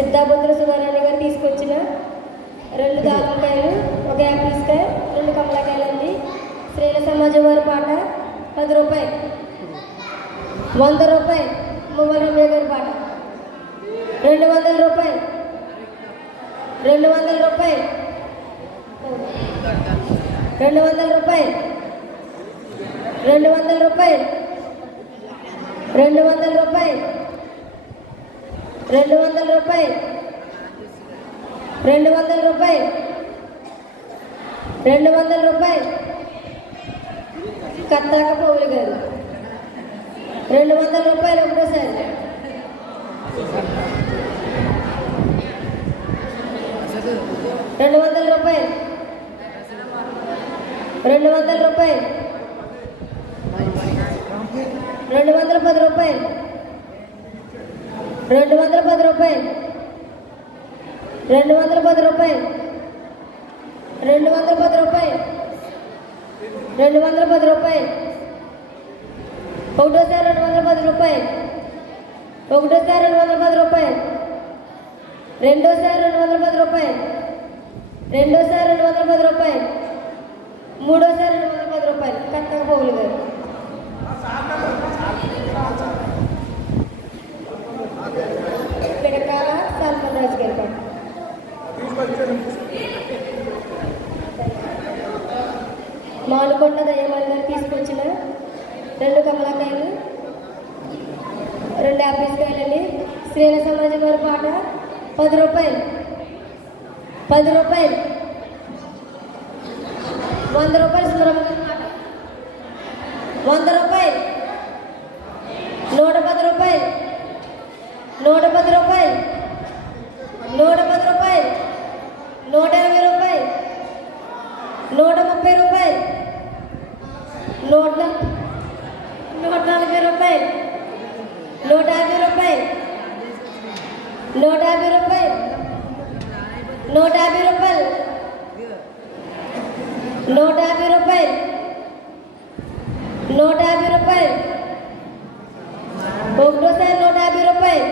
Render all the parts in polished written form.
సిద్ధాబుద్ధుల సుధారాణి గారు తీసుకొచ్చిన 2 దానిమ్మకాయలు, 1 యాపిల్స్కాయ, 2 కమలాకాయలు అండి. స్త్రీల సమాజం వారి పాట 10 రూపాయలు. 100 రూపాయలు ముమ్మరమ్య గారి పాట 200 రూపాయలు. 200 రూపాయలు. 200 రూపాయలు. 200 రూపాయలు. 200 రూపాయలు. 200 రూపాయలు. 200 రూపాయలు. 200 రూపాయలు. కత్తాక పౌలు గారు 200 రూపాయలు ఒకటోసారి. 200 రూపాయలు. 200 రూపాయలు. 210 రూపాయలు. 210 రూపాయలు. 210 రూపాయలు. 210 రూపాయలు. 210 రూపాయలు. ఒకటోసారి 210 రూపాయలు. ఒకటోసారి 210 రూపాయలు. రెండోసారి 210 రూపాయలు. రెండోసారి 210 రూపాయలు. మూడోసారి 210 రూపాయలు. కత్తక పౌలు గారు పిడకాల సల్మాన్ రాజు గారి పాట. మానుకొండ దయ్యమాలి గారు తీసుకొచ్చిన 2 కమలాకాయలు, 2 యాపిల్స్కాయలండి. స్త్రీల సమాజం వారి పాట 10 రూపాయలు. 10 రూపాయలు. 100 రూపాయలు సుందరమ్మ గారి పాట 100 రూపాయలు. 110 రూపాయలు. 110 రూపాయలు. 110 రూపాయలు. 120 రూపాయలు. 130 రూపాయలు. 140 రూపాయలు. 150 రూపాయలు. 150 రూపాయలు. 150 రూపాయలు. 150 రూపాయలు. 150 రూపాయలు. ఒకటోసారి 150 రూపాయలు.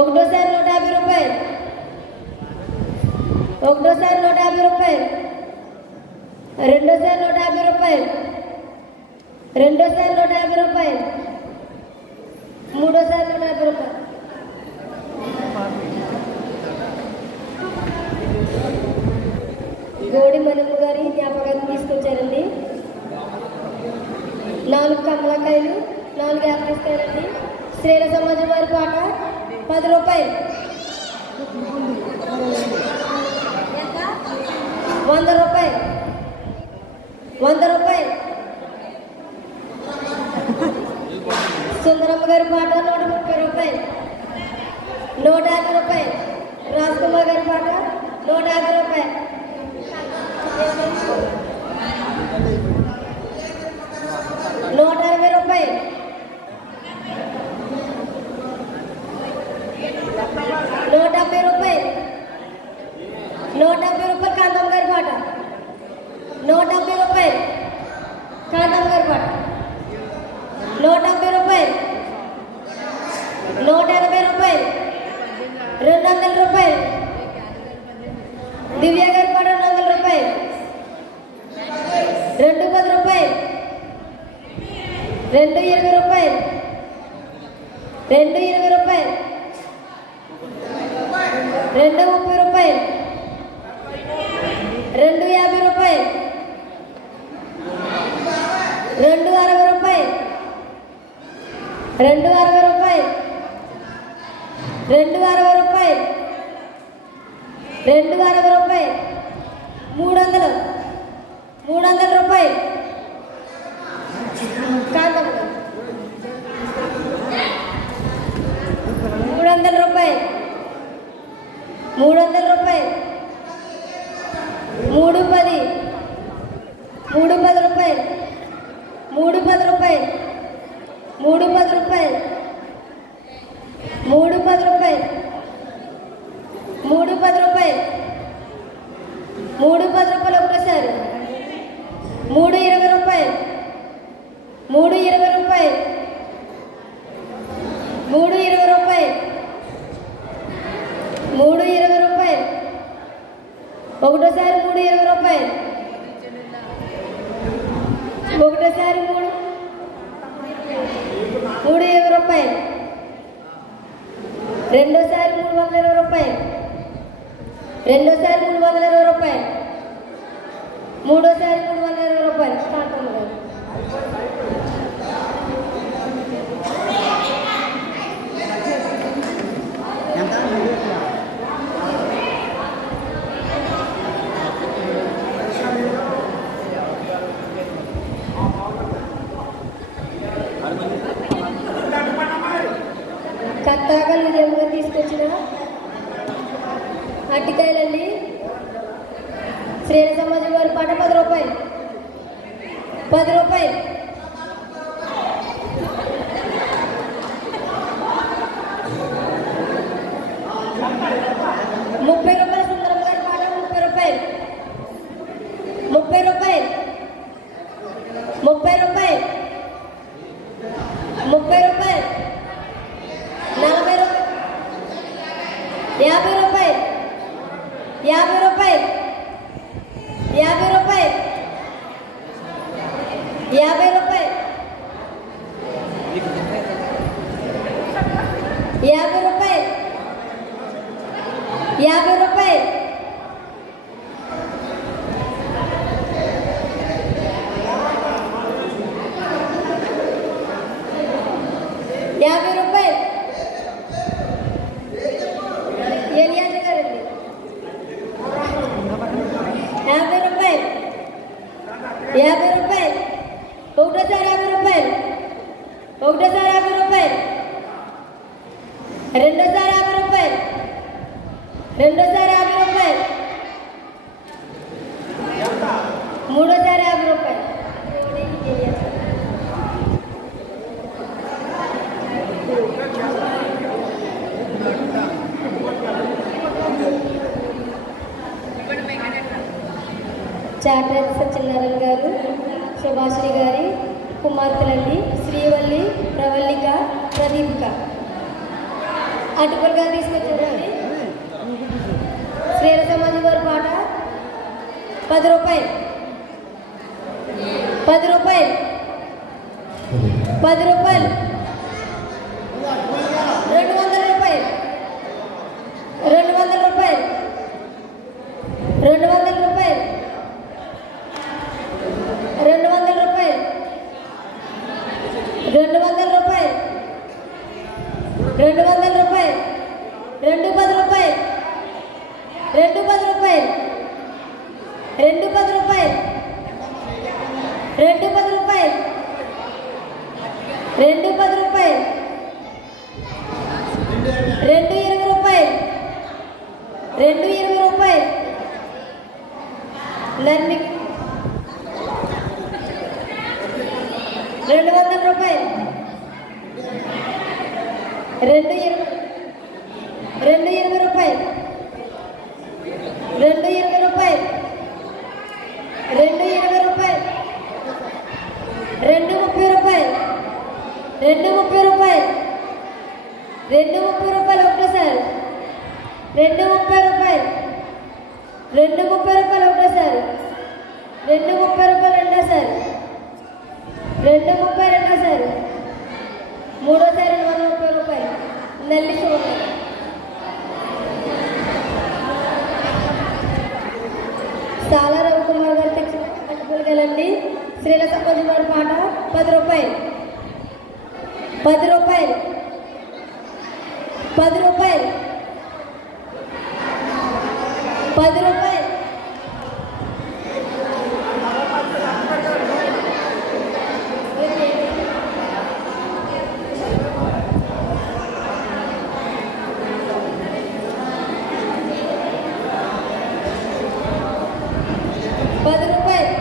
ఒకటోసారి 150 రూపాయలు. ఒకటోసారి 150 రూపాయలు. రెండోసారి 150 రూపాయలు. రెండోసారి 150 రూపాయలు. మూడోసారి 150 రూపాయలు. గోడి మనమ్మ గారి జ్ఞాపకాన్ని తీసుకొచ్చారండి. 4 కమలాకాయలు, 4 యాపిల్స్కాయలండి. స్త్రీల సమాజం వారి పాట 10 రూపాయలు. 100 రూపాయలు. 100 రూపాయలు. సుందరమ్మ గారి పాట 130 రూపాయలు. 150 రూపాయలు. రాజ్ కుమార్ గారి పాట 150 రూపాయలు. 160 రూపాయలు. 170 రూపాయలు. 170 రూపాయలు. కాంతమ్మ గారి పాట 170 రూపాయలు. కాంతమ్మ గారి పాట 170 రూపాయలు. 180 రూపాయలు. 200 రూపాయలు. దివ్య గారి పాట 200 రూపాయలు. 210 రూపాయలు. 220 రూపాయలు. 220 రూపాయలు. 230 రూపాయలు. 250 రూపాయలు. 260 రూపాయలు. 260 రూపాయలు. 260 రూపాయలు. 260 రూపాయలు. 300. 300 రూపాయలు. కాంతమ్మ 300 రూపాయలు. 300 రూపాయలు. 310. 310 రూపాయలు. 310 రూపాయలు. 310 రూపాయలు. 310 రూపాయలు. 310 రూపాయలు. 310 రూపాయలు ఒకటోసారి. 320 రూపాయలు. 320 రూపాయలు. 320 రూపాయలు. రూపాయలు. ఒకటోసారి 320 రూపాయలు. ఒకటోసారి 320 రూపాయలు. రెండోసారి 320 రూపాయలు. రెండోసారి 320 రూపాయలు. మూడోసారి 320 రూపాయలు. కత్తాకలు నిజంగా తీసుకొచ్చిన అట్టికాయలండి. శ్రేణ సమాజం వారి పాట 10 రూపాయలు. 10 రూపాయలు. 30 రూపాయలు. సుందరం గారి పాట 30 రూపాయలు. 30 రూపాయలు. 30 రూపాయలు. 30 రూపాయలు. 40 రూపాయలు. 50 రూపాయలు. 50 రూపాయలు. 50 రూపాయలు. 50 రూపాయలు. 50 రూపాయలు. 50 రూపాయలు. 50 రూపాయలు. ఎలియాజ గారండి. 50 రూపాయలు. 50 రూపాయలు. ఒకటోసారి 50 రూపాయలు. ఒకటోసారి 50 రూపాయలు. రెండోసారి 50 రూపాయలు. రెండోసారి 50 రూపాయలు. మూడోసారి 50 రూపాయలు. చాటర్ సత్యనారాయణ గారు, సుభాషిణి గారి కుమార్తెలండి. శ్రీవల్లి, ప్రవల్లిక, ప్రదీపిక. అటుకులు గారు తీసుకొచ్చారండి. శ్రీల సమాజం వారి పాట 10 రూపాయలు. 10 రూపాయలు. 10 రూపాయలు. 200 రూపాయలు. 200 రూపాయలు. 200 రూపాయలు. 200 రూపాయలు. 200 రూపాయలు. 200 రూపాయలు. 210 రూపాయలు. 210 రూపాయలు. 210 రూపాయలు. 210 రూపాయలు. 210 రూపాయలు. 220 రూపాయలు. 220 రూపాయలు. నన్ను 200 రూపాయలు. 220 రూపాయలు. 220 రూపాయలు. 220 రూపాయలు. 230 రూపాయలు. 230 రూపాయలు. 230 రూపాయలు ఒకటోసారి. 230 రూపాయలు. 230 రూపాయలు ఒకటోసారి. 230 రూపాయలు రెండోసారి. 230 రెండోసారి. మూడోసారి 230 రూపాయలు. నల్లి చూడండి. చాలా రవికుమార్ గారు తెచ్చిన అటుకులు గలండి. శ్రీల సమాజం వారి పాట 10 రూపాయలు. 10 రూపాయలు. 10 రూపాయలు. 10 రూపాయలు. 10 రూపాయలు.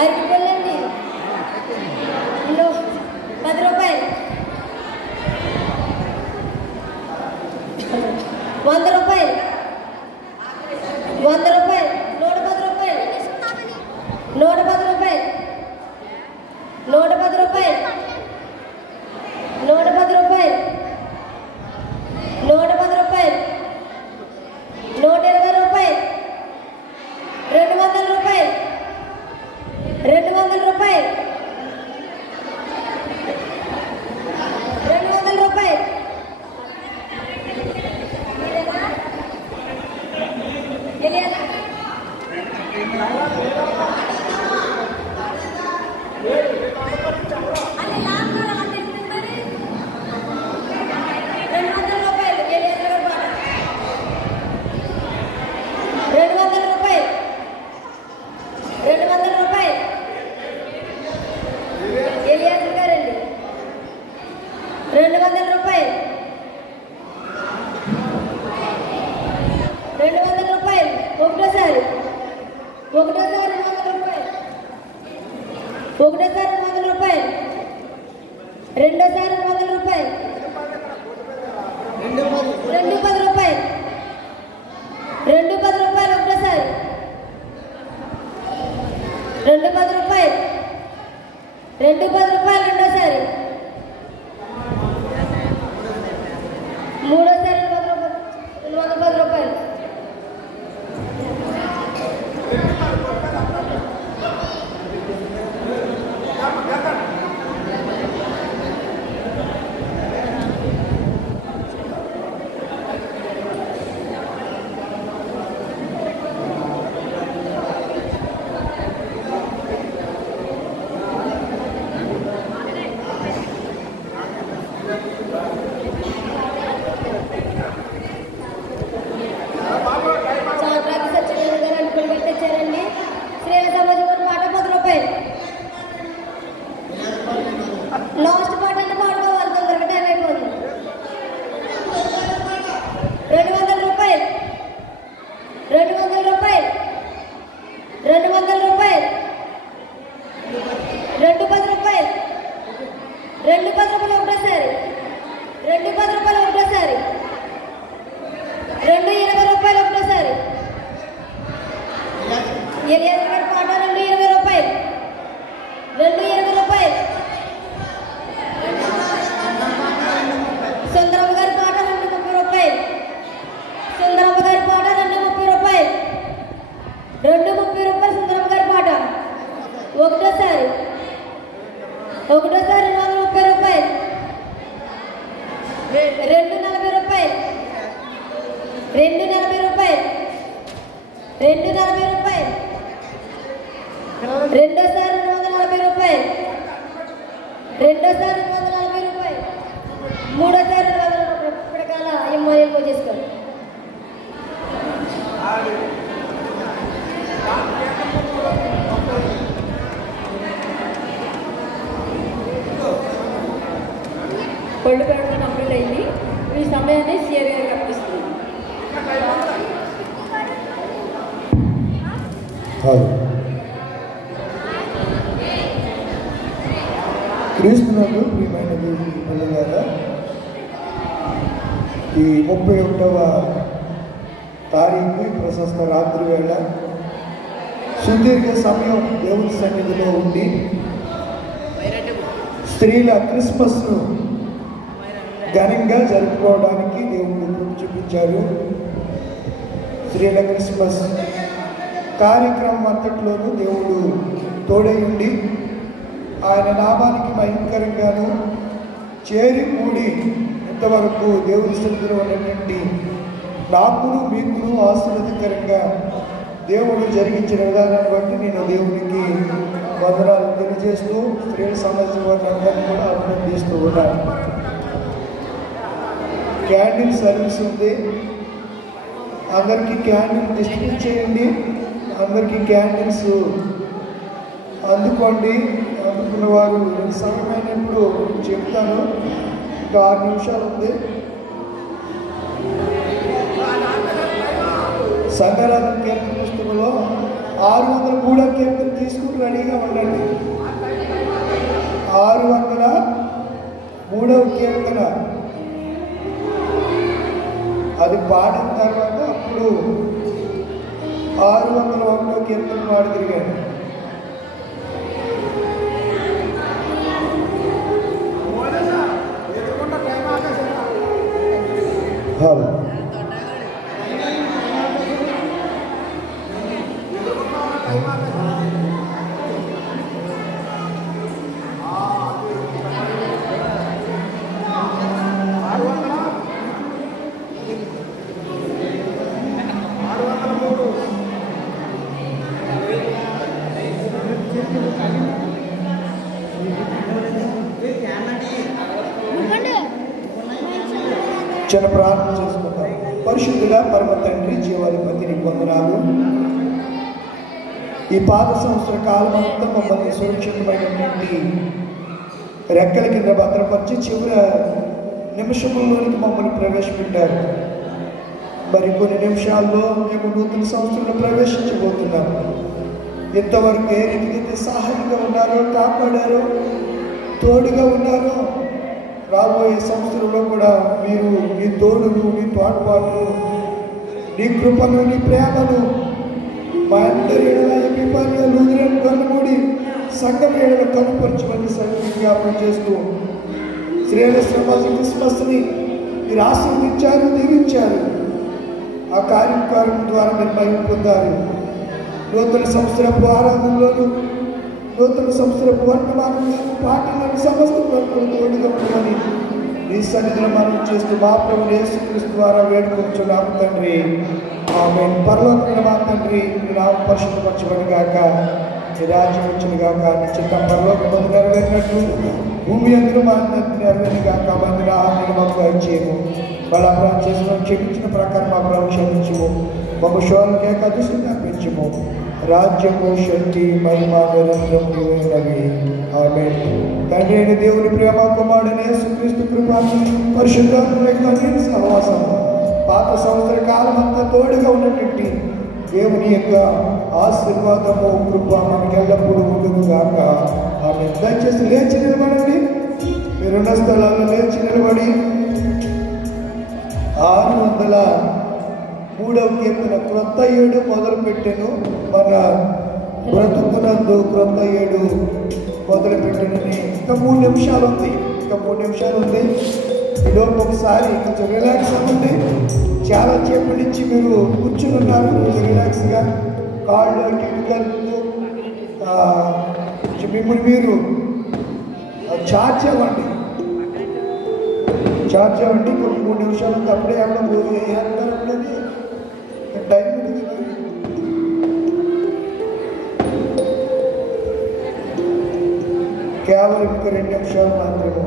అరటిపళ్ళండి. 10 రూపాయలు. 100 రూపాయలు. 100 రూపాయలు. 110 రూపాయలు. 110 రూపాయలు. 110 రూపాయలు. 110 రూపాయలు. 110 రూపాయలు. 240 రూపాయలు, 240 రూపాయలు, రెండోసారి 240 రూపాయలు, రెండోసారి 240 రూపాయలు, మూడోసారి 240 రూపాయలు. ఇప్పటికాల ఎమ్మో చేసుకోండి. పళ్ళు పెట్టడం కంప్లీట్ అయింది. ఈ సమయాన్ని సిఆర్ గారికి అర్పిస్తుంది. క్రీస్తునందు ప్రియమైన దేవుని పిల్లలారా, ఈ 31వ తారీఖు ప్రశస్త రాత్రి వేళ సుదీర్ఘ సమయం దేవుని సన్నిధిలో ఉండి స్త్రీల క్రిస్మస్ను ఘనంగా జరుపుకోవడానికి దేవుడు చూపించారు. స్త్రీల క్రిస్మస్ కార్యక్రమం అంతట్లోనూ దేవుడు తోడై ఉండి ఆయన నామానికి భయంకరంగాను చేరి కూడి ఇంతవరకు దేవుని సన్నిధిలో ఉన్నటువంటి నాకును మీకును ఆశీర్వదకరంగా దేవుడు జరిగించిన విధానాన్ని బట్టి నేను దేవునికి వందనాలు తెలియజేస్తూ స్త్రీల సమాజం వారిని కూడా అభినందిస్తూ ఉన్నాను. క్యాండిల్ సర్వీస్ ఉంది, అందరికీ క్యాండిల్ డిస్ట్రిబ్యూట్ చేయండి. అందరికీ క్యాండిల్స్ అందుకోండి. అందుకున్న వారు సమయమైనప్పుడు చెప్తాను. ఇంకా 6 నిమిషాలు ఉంది. సంఘరాధన కీర్తన పుస్తకంలో 603వ కీర్తన తీసుకుని రెడీగా ఉండండి. 603వ కీర్తన అది పాడిన తర్వాత అప్పుడు 601వ కీర్తన పాడి తిరిగాను. చిన్న ప్రార్థన చేసుకుంటాం. పరిశుద్ధుడా పరమ తండ్రి, జీవాధిపతి నీకు వందనాలు. ఈ పాత సంవత్సర కాలం అంతా మమ్మల్ని సురక్షితమైనటువంటి రెక్కల కింద భద్రపరిచి చివరి నిమిషంలోనికి మమ్మల్ని ప్రవేశపెట్టారు. మరి కొన్ని నిమిషాల్లో మేము నూతన సంవత్సరంలో ప్రవేశించబోతున్నాము. ఇంతవరకు ఏ రీతికైతే సహాయంగా ఉన్నారో, కాపాడారో, తోడుగా ఉన్నారో, రాబోయే సంవత్సరంలో కూడా మీరు నీ తోడును, నీ తోడ్పాటు, నీ కృపను, నీ ప్రేమను మా అందరి మీ పనులు కనుమూడి సంఘం ఏడల కనుపరచమని జ్ఞాపకం చేస్తూ స్త్రీల సమాజ క్రిస్మస్ని మీరు ఆశీర్వదించారు, దీవించారు. ఆ కార్యక్రమం ద్వారా మీరు మహిమ పొందారు. నూతన సంవత్సరపు ఆరాధనలోను, నూతన సంవత్సరపు వర్తమానంలోను, పాటలను సమస్త తోడుగా ఉండమని నీ సన్నిధిలో మనం చేస్తూ మా ప్రభువు యేసుక్రీస్తు ద్వారా వేడుకొంచున్నాము తండ్రి. ఆమేన్. పరలోకమైన మా తండ్రి, నీ నామం పరిశుద్ధపరచబడును గాక, నీ రాజ్యం వచ్చును గాక, నీ చిత్తం పరలోకమందు నెరవేరినట్లు భూమి అందరూ మా అందరికీ నెరవేరును గాక. మందిర ఆమెను మాకు దయచేయము. వాళ్ళ అపరాధం చేసిన క్షమించిన ప్రకారం మా ప్రభు క్షమించము. మాకు శోధనకే కదుసుని తప్పించము. రాజ్యము, శక్తి, మహిమ నిరంతరము అయినవి. ఆమేన్. తండ్రి అయిన దేవుని ప్రేమ, కుమారుడైన యేసుక్రీస్తు కృప, పరిశుద్ధాత్మ యొక్క అన్యోన్య సహవాసం పాత సంవత్సర కాలం అంతా తోడుగా ఉన్నటువంటి దేవుని యొక్క ఆశీర్వాదము, కృప మనకి ఎల్లప్పుడూ ఉండును గాక. ఆమేన్. దయచేసి లేచి నిలబడండి. మీరున్న స్థలాల్లో లేచి నిలబడి 603వ కీర్తన క్రొత్త ఏడు మొదలు పెట్టాను. మన బ్రతుకునందు క్రొత్త ఏడు మొదలు పెట్టానని ఇంకా 3 నిమిషాలు ఉంది. ఈలోపు ఒకసారి కొంచెం రిలాక్స్ అవ్వండి. చాలా సేపటి నుంచి మీరు కూర్చుని ఉన్నారు. కొంచెం రిలాక్స్గా కాళ్ళు కిందూ మిమ్మల్ని మీరు ఛార్జ్ అవ్వండి. ఇంకొక 3 నిమిషాలు అప్పుడే అన్నది టైం కేవలం ఇంకా 2 నిమిషాలు మాత్రమే.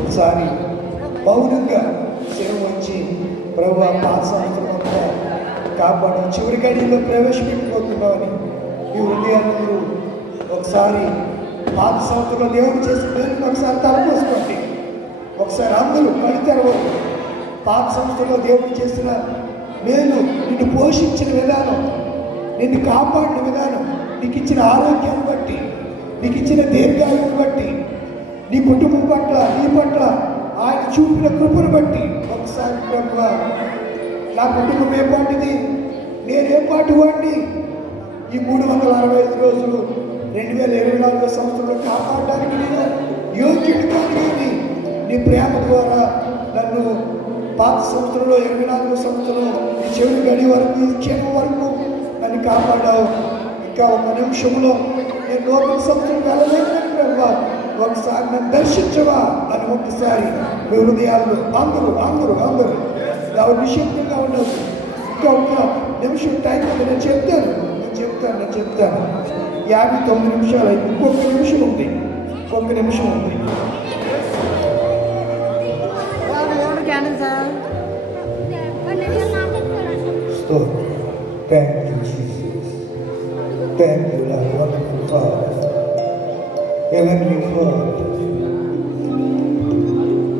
ఒకసారి మౌనంగా సేవ వచ్చి ప్రభు ఆ పాత సంవత్సరం అంతా కాపాడు చివరి గడిలో ప్రవేశపెట్టుకోతున్నామని ఈ హృదయాలు ఒకసారి పాత సంవత్సరంలో దేవుడు చేసిన మేలుని ఒకసారి తలపోసుకోండి. ఒకసారి అందరూ కళ్ళు తెరవండి. పాత సంవత్సరంలో దేవుడు చేసిన మేలు, నిన్ను పోషించిన విధానం, నిన్ను కాపాడిన విధానం, నీకు ఇచ్చిన ఆరోగ్యాన్ని బట్టి, నీకు ఇచ్చిన దీర్ఘాయువుని బట్టి, నీ కుటుంబం పట్ల, నీ పట్ల ఆయన చూపిన కృపను బట్టి ఒకసారి ప్రభువా నా కుటుంబం ఏ పాటిది, నేనే పాటి వాడిని, ఈ 365 రోజులు 2024 సంవత్సరంలో కాపాడడానికి నేను యోగ్యుడు కానీ నీ ప్రేమ ద్వారా నన్ను పాత సంవత్సరంలో 24 సంవత్సరం నీ చివరి గడి వరకు, ఈ క్షేమం వరకు నన్ను కాపాడావు. ఇంకా 1 నిమిషంలో నేను నూతన సంవత్సరం కలలేదని ప్రభావ ఒకసారి నన్ను దర్శించవా అని ఒకసారి మీ హృదయాల్లో అందరూ అందరూ అందరూ ఎవరు నిశ్శబ్దంగా ఉండదు. ఇంకా 1 నిమిషం టైం ఉంది. నేను చెప్తాను 59 నిమిషాలు అయింది. ఇంకొక నిమిషం ఉంది. Thank you, Jesus. Thank you, Lord. Wonderful Father. Heavenly Father.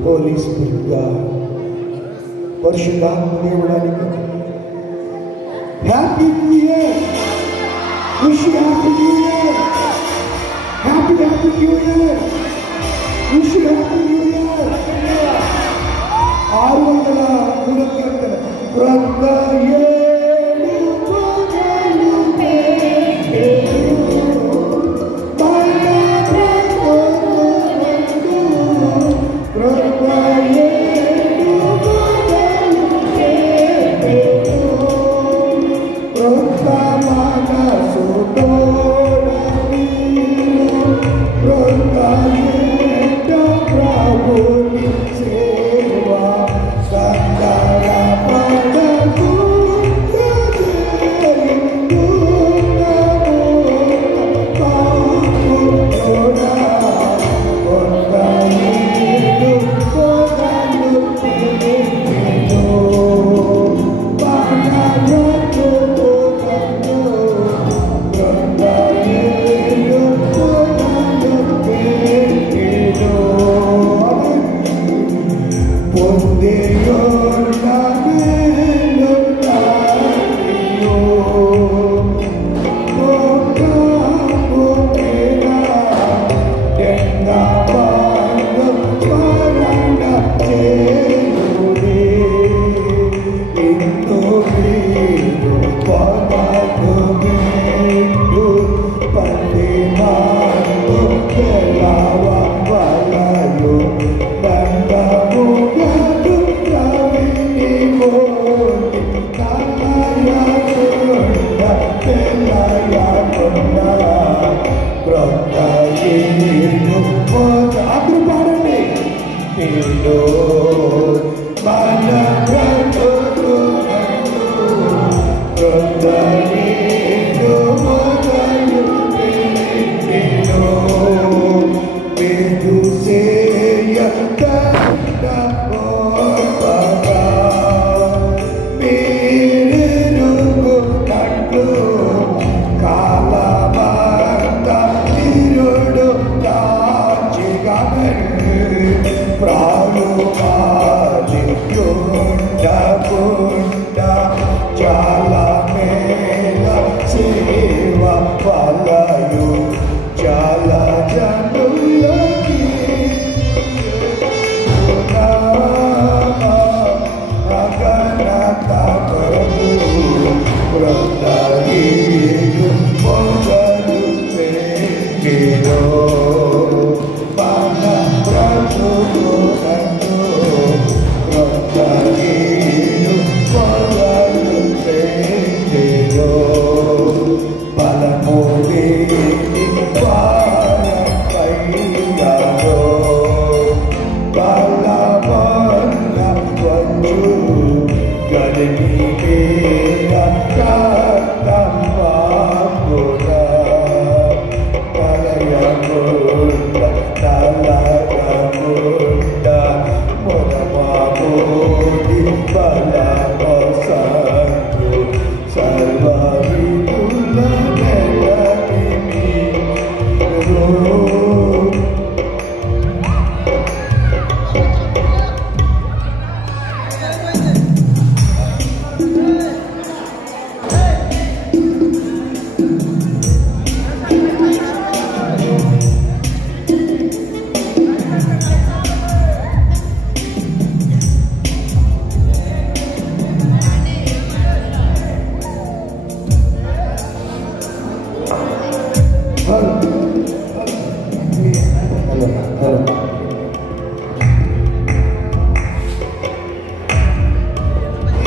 Holy Spirit God. పరిశుద్ధాత్మ దేవుడానికి happy new year. Wish you happy new year. Happy new year. Wish you happy new year. 600 ప్రొద్దాయే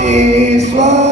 Iswa